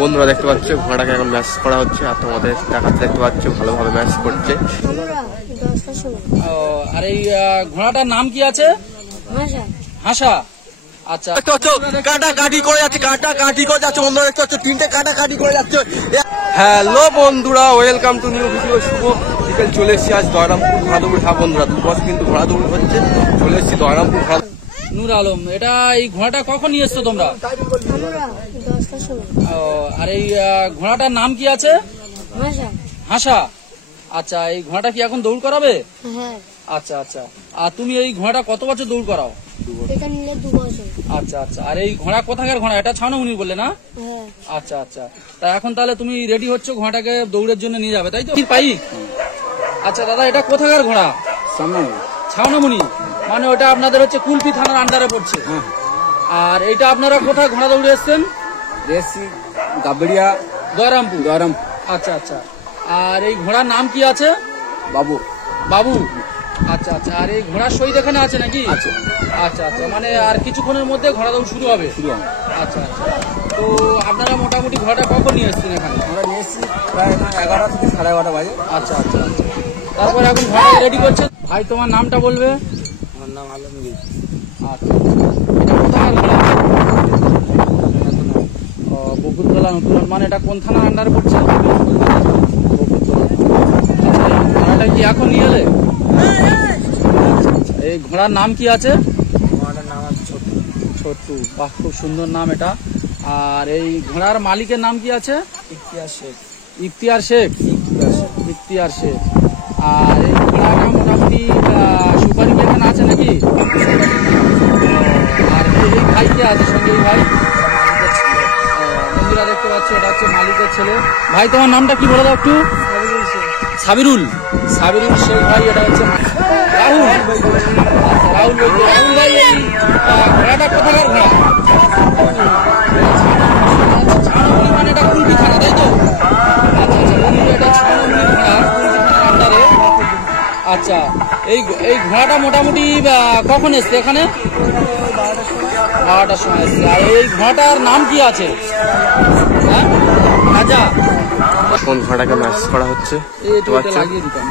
বন্ধুরা দেখতে পাচ্ছ ঘোড়াটাকে এখন ম্যাচ করা হচ্ছে আর তোমাদের দেখাতে দেখতে পাচ্ছ ভালোভাবে ম্যাচ করছে। আর এই ঘোড়াটার নাম কি আছে? হাসা। আচ্ছা, কাটাকাটি করে যাচ্ছে, কাটাকাটি করে যাচ্ছে বন্ধুরা দেখতে পাচ্ছ, তিনটে কাটাকাটি করে যাচ্ছে। হ্যালো বন্ধুরা, ওয়েলকাম টু নিউ ভিডিও। শুভ বিকেল, চলে এসেছি আজ দয়রামপুর ঘোড়াদৌড়ি ঘাট বন্ধুরা। 2 বছর কিন্তু ঘোড়াদৌড়ি হচ্ছে, চলে এসেছি দয়রামপুর ঘোড়া। নূর আলম, এটা এই ঘোড়াটা কখন নিয়ে এসছো তোমরা? আর এই ঘোড়াটার নাম কি আছে? হাসা। আচ্ছা, এই ঘোড়াটা কি এখন দৌড় করাবে? আচ্ছা আচ্ছা। আর তুমি এই ঘোড়াটা কত বছর দৌড় করাও? আচ্ছা আচ্ছা। আর এই ঘোড়া কোথাকার ঘোড়া? এটা ছাউনামুনি বললে না? আচ্ছা আচ্ছা। তা এখন তাহলে তুমি রেডি হচ্ছ ঘোড়াটাকে দৌড়ের জন্য নিয়ে যাবে, তাই তো? পাই। আচ্ছা দাদা, এটা কোথাকার ঘোড়া? ছাউনামুনি। মানে ওটা আপনাদের হচ্ছে কুলপি থানার আন্ডারে পড়ছে। আর এইটা আপনারা কোথায় ঘোড়া দৌড়ে এসছেন? দয়রামপুর। আচ্ছা আচ্ছা। আর এই ঘোড়ার নাম কি আছে? বাবু। আচ্ছা আচ্ছা। আর এই ঘোড়ার শহীদ এখানে আছে নাকি? আচ্ছা আচ্ছা। মানে আর কিছুক্ষণের মধ্যে ঘোড়া দৌড় শুরু হবে? আচ্ছা আচ্ছা। তো আপনারা মোটামুটি ঘোড়াটা কখন নিয়ে এসছেন এখানে? আমরা নিয়ে এসেছি প্রায় 11টা থেকে 11:30 বাজে। আচ্ছা আচ্ছা আচ্ছা। তারপর এখন ঘোড়া রেডি করছে। ভাই তোমার নামটা বলবে? আমার নাম আলমগীর। আচ্ছা। এটা কোথাকার ঘোড়া? বকুলতলা নতুন। মানে এটা কোন থানার আন্ডারে পড়ছে? ঘোড়াটা কি এখন নিয়ে এলে? এই ঘোড়ার নাম কি আছে? ঘোড়াটার নাম আছে ছোট্টু। বাহ, খুব সুন্দর নাম এটা। আর এই ঘোড়ার মালিকের নাম কি আছে? ইখতিয়ার শেখ। আর এই ঘোড়াটা মোটামুটি সুপারি এখানে আছে নাকি? আর এই ভাই কে আছে সঙ্গে? এই ভাই বন্ধুরা দেখতে পাচ্ছ, এটা হচ্ছে মালিকের ছেলে। ভাই তোমার নামটা কি বলে দাও একটু? সাবিরুল শেখ ভাই। এটা হচ্ছে রাহুল। আচ্ছা, রাহুল ভাই, এই ঘোড়াটা কোথাকার ঘোড়া? ছাউনামুনি। মানে এটা কুলপি থানা, তাই তো? আচ্ছা আচ্ছা বন্ধুরা, এটা ছাউনামুনির ঘোড়া, কুলপি থানার আন্ডারে। আচ্ছা, এই ঘোড়াটা মোটামুটি কখন এসছে এখানে? 12টার সময় এসছে। আর এই ঘোড়াটার নাম কি আছে? রাজা। কোন ঘোড়াটাকে ম্যাচ করা হচ্ছে লাগিয়ে দিতাম।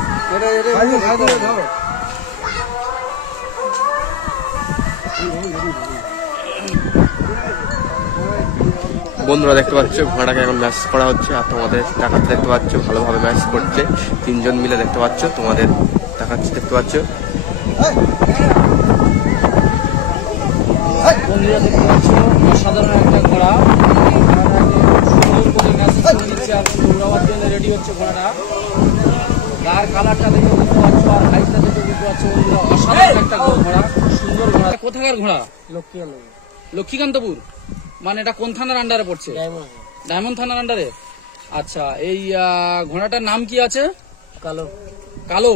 বন্ধুরা দেখতে পাচ্ছ ঘোড়াটাকে এখন ম্যাচ করা হচ্ছে আর তোমাদের দেখাতে দেখতে পাচ্ছ ভালোভাবে ম্যাচ করছে। 3 জন মিলে দেখতে পাচ্ছ, তোমাদের দেখাচ্ছে দেখতে পাচ্ছ। বন্ধুরা দেখতে পাচ্ছ অসাধারণ একটা ঘোড়া। সুন্দর করে ম্যাসেজ করে দিচ্ছে আর দৌড়াবার জন্য রেডি হচ্ছে ঘোড়াটা। গার কালারটা দেখে বুঝতে পারছো আর হাইটটা দেখে বুঝতে পারছো বন্ধুরা, অসাধারণ একটা ঘোড়া, সুন্দর ঘোড়া। কোথাকার ঘোড়া? লক্ষ্মীকান্তপুর। মানে এটা কোন থানার আন্ডারে পড়ছে? ডায়মন্ড থানার আন্ডারে। আচ্ছা, এই ঘোড়াটার নাম কি আছে? কালো।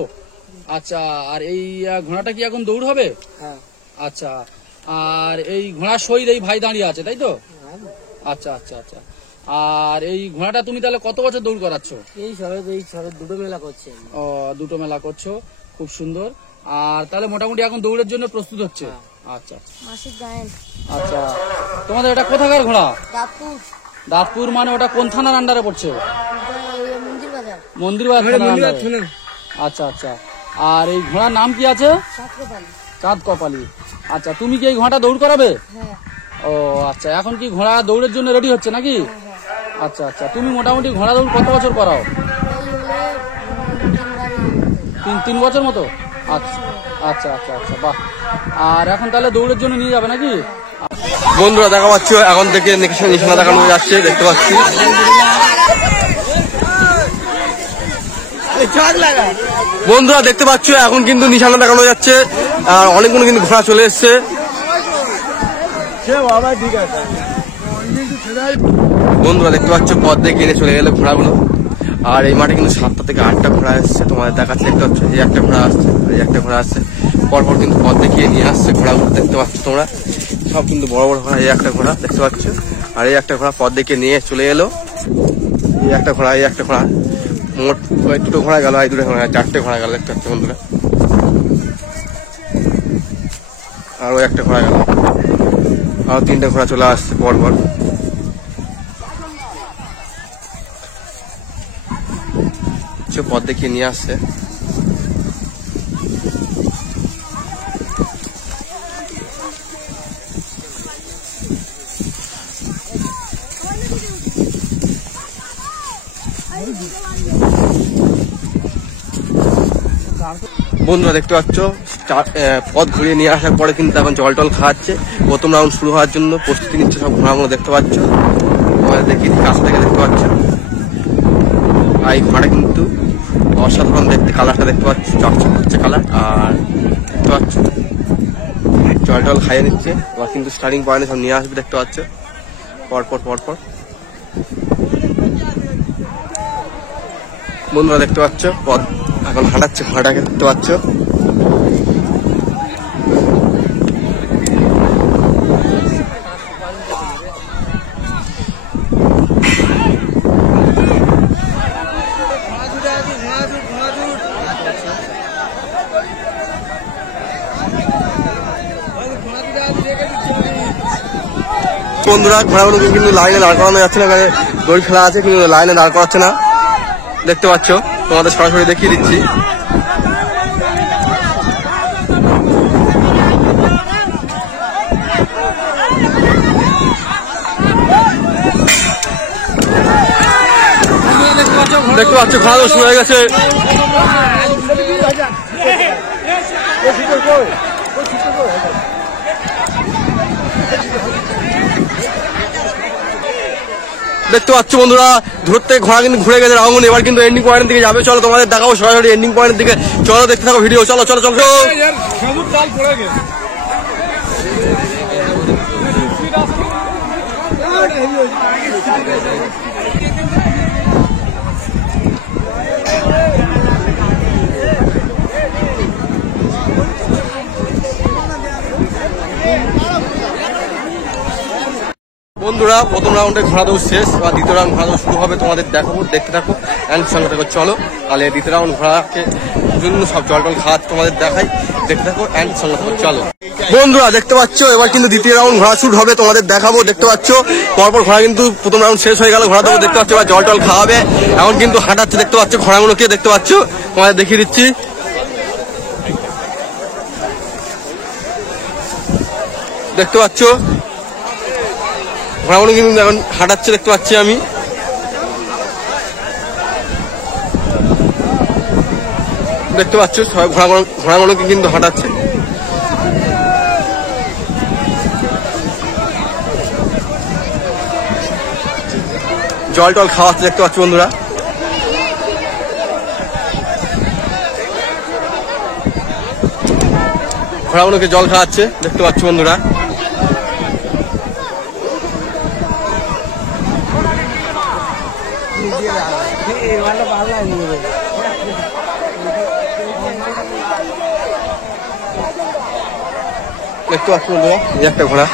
আচ্ছা। আর এই ঘোড়াটা কি এখন দৌড় হবে? আচ্ছা। আর এই ঘোড়ার শহীদ এই ভাই দাঁড়িয়ে আছে, তাই তো? আচ্ছা আচ্ছা আচ্ছা। আর এই ঘোড়াটা তুমি তাহলে কত বছর দৌড় করাচ্ছ? এই সবে 2টো মেলা করছে। ও, 2টো মেলা করছো, খুব সুন্দর। আর তাহলে মোটামুটি এখন দৌড়ের জন্য প্রস্তুত হচ্ছে? আচ্ছা আচ্ছা। তোমাদের এটা কোথাকার ঘোড়া? দাঁতপুর। মানে ওটা কোন থানার আন্ডারে পড়ছে? মন্দিরবাজার থানার আন্ডারে। আচ্ছা আচ্ছা। আর এই ঘোড়ার নাম কি আছে? চাঁদ কপালি। আচ্ছা, তুমি কি এই ঘোড়াটা দৌড় করাবে? ও আচ্ছা। এখন কি ঘোড়া দৌড়ের জন্য রেডি হচ্ছে নাকি? আচ্ছা আচ্ছা। তুমি মোটামুটি ঘোড়া দৌড় কত বছর করাও? 3 বছর মতো। আচ্ছা আচ্ছা আচ্ছা আচ্ছা। বাহ। আর এখন তাহলে দৌড়ের জন্য নিয়ে যাবে নাকি? বন্ধুরা দেখা পাচ্ছ এখন থেকে নিশানা দেখানো যাচ্ছে, দেখতে পাচ্ছি। বন্ধুরা দেখতে পাচ্ছ এখন কিন্তু নিশানা দেখানো যাচ্ছে আর অনেকগুলো কিন্তু ঘোড়া চলে এসছে। বন্ধুরা দেখতে পাচ্ছ পথ দিয়ে কিনে চলে গেলে ঘোড়াগুলো। আর এই মাঠে কিন্তু 7টা থেকে 8টা ঘোড়া এসছে, তোমাদের দেখাচ্ছে দেখতে পাচ্ছ। এই একটা ঘোড়া আসছে, এই একটা ঘোড়া আসছে, পরপর কিন্তু পথ দেখিয়ে নিয়ে আসছে ঘোড়াগুলো, দেখতে পাচ্ছ তোমরা। সব কিন্তু বড় বড় ঘোড়া। এই একটা ঘোড়া দেখতে পাচ্ছ, আর এই একটা ঘোড়া পথ দেখিয়ে নিয়ে চলে এলো। এই একটা ঘোড়া, এই একটা ঘোড়া, মোট 2টো ঘোড়া গেল, এই 2টো ঘোড়া, 4টে ঘোড়া গেল দেখতে পাচ্ছ বন্ধুরা। আর ওই একটা ঘোড়া গেল, আরো 3টে ঘোড়া চলে আসছে পরপর। পথ দেখিয়ে নিয়ে আসছে। বন্ধুরা দেখতে পাচ্ছ পথ ঘুরিয়ে নিয়ে আসার পরে কিন্তু এখন জল টল খাওয়াচ্ছে। প্রথম রাউন্ড শুরু হওয়ার জন্য প্রস্তুতি নিচ্ছে সব ঘোড়াগুলো দেখতে পাচ্ছ। তোমাদের দেখি কাছ থেকে দেখতে পাচ্ছ। আর এই ঘোড়াটা কিন্তু অসাধারণ দেখতে, কালারটা দেখতে পাচ্ছ, চকচক হচ্ছে কালার। আর দেখতে পাচ্ছ জল টল খাইয়ে নিচ্ছে। এবার কিন্তু স্টার্টিং পয়েন্টে সব নিয়ে আসবে দেখতে পাচ্ছ পরপর পরপর। বন্ধুরা দেখতে পাচ্ছ পথ এখন হাঁটাচ্ছে ঘোড়াটাকে দেখতে পাচ্ছ। বন্ধুরা ঘোড়াগুলোকে কিন্তু লাইনে দাঁড় করানো যাচ্ছে না, এখানে দড়ি খেলা আছে কিন্তু লাইনে দাঁড় করাচ্ছে না দেখতে পাচ্ছ। তোমাদের সরাসরি দেখিয়ে দিচ্ছি। দেখতে পাচ্ছ ঘোড়া শুরু হয়ে গেছে। দেখতে পাচ্ছ বন্ধুরা ধরতে ঘোড়া কিন্তু ঘুরে গেছে রাউন্ড। এবার কিন্তু এন্ডিং পয়েন্টের দিকে যাবে। চলো তোমাদের দেখাবো সরাসরি এন্ডিং পয়েন্টের দিকে। চলো দেখতে থাকো ভিডিও। চলো চলো চলো বন্ধুরা প্রথম রাউন্ডে ঘোড়া দৌড় শেষ। এবার দ্বিতীয় রাউন্ড ঘোড়া দৌড় শুরু হবে, তোমাদের দেখাবো, দেখতে থাকো অ্যান্ড সঙ্গে থাকো। চলো তাহলে দ্বিতীয় রাউন্ড ঘোড়াকে জন্য সব জল টল খাওয়া তোমাদের দেখাই, দেখতে থাকো অ্যান্ড সঙ্গে থাকো। চলো বন্ধুরা দেখতে পাচ্ছ এবার কিন্তু দ্বিতীয় রাউন্ড ঘোড়া শুট হবে, তোমাদের দেখাবো, দেখতে পাচ্ছ। পরপর ঘোড়া কিন্তু প্রথম রাউন্ড শেষ হয়ে গেল, ঘোড়া দৌড় দেখতে পাচ্ছ। এবার জল টল খাওয়াবে, এখন কিন্তু হাঁটাচ্ছে দেখতে পাচ্ছ ঘোড়াগুলোকে, দেখতে পাচ্ছ, তোমাদের দেখিয়ে দিচ্ছি। দেখতে পাচ্ছ ঘোড়াগুলো কিন্তু এখন হাঁটাচ্ছে দেখতে পাচ্ছি আমি। দেখতে পাচ্ছ সবাই ঘোড়াগুলোকে কিন্তু হাঁটাচ্ছে। জল টল খাওয়াচ্ছে দেখতে পাচ্ছ বন্ধুরা। ঘোড়াগুলোকে জল খাওয়াচ্ছে দেখতে পাচ্ছ বন্ধুরা। দেখতে পাচ্ছ বন্ধুরা এই একটা ঘোড়া।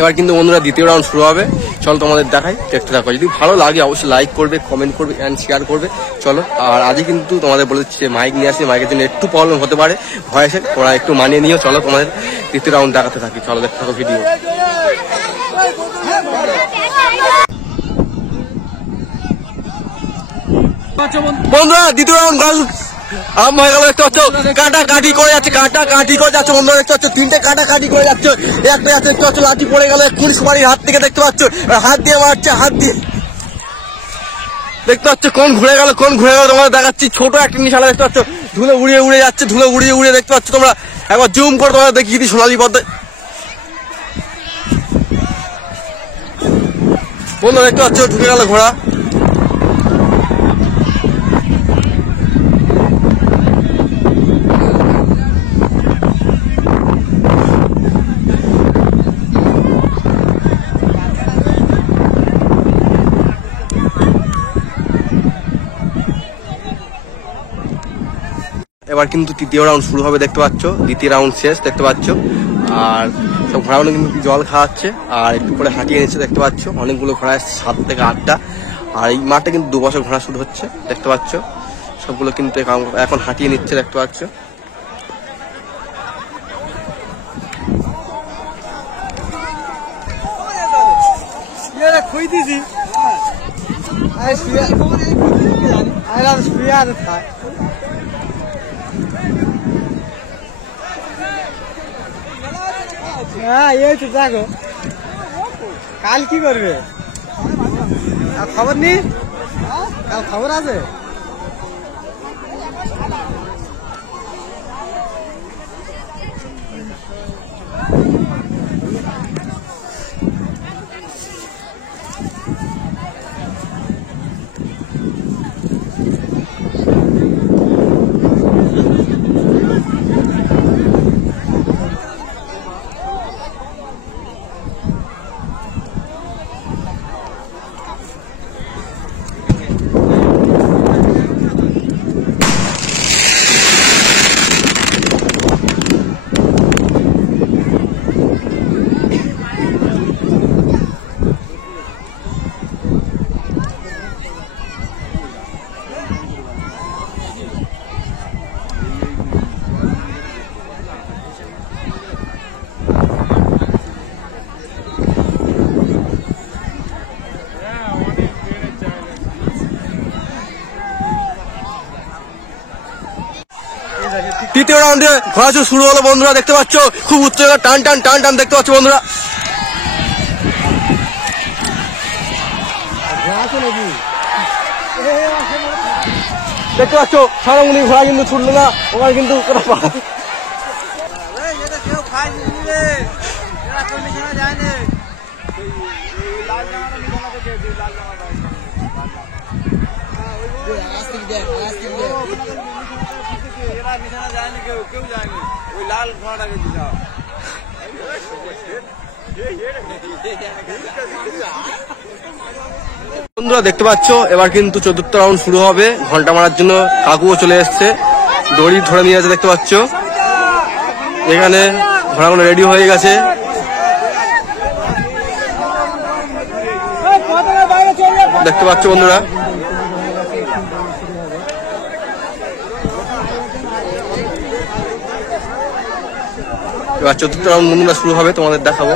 এবার কিন্তু বন্ধুরা দ্বিতীয় রাউন্ড শুরু হবে, চলো তোমাদের দেখাই, দেখতে থাকো। যদি ভালো লাগে অবশ্যই লাইক করবে, কমেন্ট করবে এন্ড শেয়ার করবে। চলো, আর আজকে কিন্তু তোমাদের বলে দিচ্ছি মাইক নিয়ে আসি, মাইকের জন্য একটু প্রবলেম হতে পারে ভয়েসে, তোমরা একটু মানিয়ে নিও। চলো তোমাদের দ্বিতীয় রাউন্ড দেখাতে থাকি, চলো দেখতে থাকো ভিডিও। বন্ধুরা দ্বিতীয় রাউন্ড আরম্ভ হয়ে গেল, দেখতে পাচ্ছ কাটা কাটি করে যাচ্ছে, কাটা কাটি করে যাচ্ছে বন্ধুরা, দেখতে পাচ্ছ তিনটে কাটা কাটি করে যাচ্ছে, একটা যাচ্ছে দেখতে পাচ্ছ লাঠি পড়ে গেল এক্ষুনি সুপারির হাত থেকে, দেখতে পাচ্ছ হাত দিয়ে মারছে, হাত দিয়ে দেখতে পাচ্ছ কোন ঘুরে গেল কোন ঘুরে গেল তোমরা দেখাচ্ছি। ছোট একটা নিশালা দেখতে পাচ্ছ ধুলো উড়িয়ে উড়ে যাচ্ছে, ধুলো উড়িয়ে উড়িয়ে দেখতে পাচ্ছ তোমরা, একবার জুম করে তোমরা দেখিয়ে দিই সোনালী পদ্মে। বন্ধুরা দেখতে পাচ্ছ ঢুকে গেল ঘোড়া। এবার কিন্তু তৃতীয় রাউন্ড শুরু হবে দেখতে পাচ্ছ, দ্বিতীয় রাউন্ড শেষ দেখতে পাচ্ছ। আর সব ঘোড়াগুলো কিন্তু জল খাওয়াচ্ছে আর একটু করে হাঁটিয়ে নিচ্ছে দেখতে পাচ্ছ। অনেকগুলো ঘোড়া এসছে, 7 থেকে 8টা। আর এই মাঠে কিন্তু 2 বছর ঘোড়া শুরু হচ্ছে দেখতে পাচ্ছ। সবগুলো কিন্তু এখন হাঁটিয়ে নিচ্ছে দেখতে পাচ্ছ। হ্যাঁ এই তো দেখো কাল কি করবে খবর নেই, কাল খবর আছে। তৃতীয় রাউন্ডে ঘোড়া শুরু হলো বন্ধুরা, দেখতে পাচ্ছ খুব উচ্চ টান টান টান টান দেখতে পাচ্ছ বন্ধুরা। দেখতে পাচ্ছ সারামুনি ঘোড়া কিন্তু ছুটলো না, ওখানে কিন্তু বন্ধুরা দেখতে পাচ্ছ এবার কিন্তু 4র্থ রাউন্ড শুরু হবে। ঘন্টা মারার জন্য কাকুও চলে এসছে, দড়ি ধরে নিয়ে আছে দেখতে পাচ্ছ। এখানে ঘোড়াগুলো রেডি হয়ে গেছে। দেখতে পাচ্ছ বন্ধুরা, এবার 4র্থ রাউন্ড বন্ধুরা শুরু হবে, তোমাদের দেখাবো।